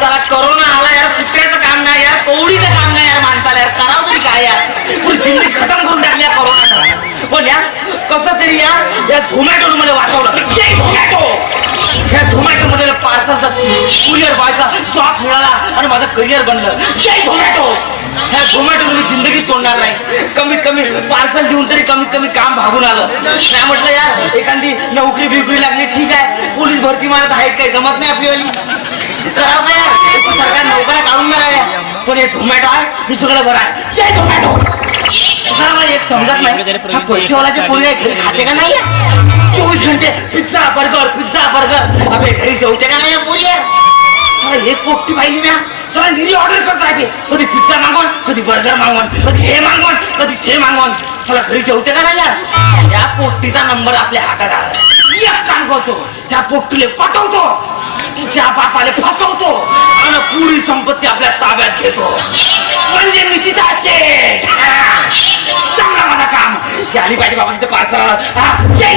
चला करोना आला यार, कुत्र्याचं काम नाही यार, कवडीचं काम नाही यार माणसाला यार, करावं तरी काय यार, पुरी जिंदगी खतम करून टाकली करोना. पण यार कसं तरी यार या झोमॅटोनं मला वाचवलं. जय झोमॅटो. या झोमॅटो मध्ये पार्सलचा कुरिअर बॉयचा जॉब मिळाला आणि माझं करिअर बनलं. जय झोमॅटो. ह्या झोमॅटो मी जिंदगी सोडणार नाही. कमीत कमी पार्सल देऊन तरी कमीत कमी काम भागून आलं. नाही म्हटलं यार एखादी नोकरी बिकरी लागली ठीक आहे, पोलीस भरती मला आहेत काही जमत नाही आपलीवाली, करावं का यार, सरकार नोकऱ्या काढून माराव्या. पण हे झोमॅटो आहे मी सगळं बरं आहे. जय झोमॅटो. मला एक समजत नाही हा पैसेवाल्याचे पोरी घरी खाते का नाही, 24 घंटे पिझ्झा बर्गर आपल्या घरी जेवते का नाही पोरी. एक पोपटी पाहिली ना सगळं निरी ऑर्डर करत राहते, कधी पिझ्झा मागवून, कधी बर्गर मागवून, कधी हे मागवून, कधी ते मागवून. चला घरी जेवते का नाही यार. या पोपटीचा नंबर आपल्या हातात आला. एक काम करतो, त्या पोपटीले पटवतो, तिच्या बापाले फसवतो आणि पुरी संपत्ती आपल्या ताब्यात घेतो. म्हणजे मी तिचा शेठ. चांगला माझा काम. ती आली पाहिजे बाबा तिचं पार्सल आला. जय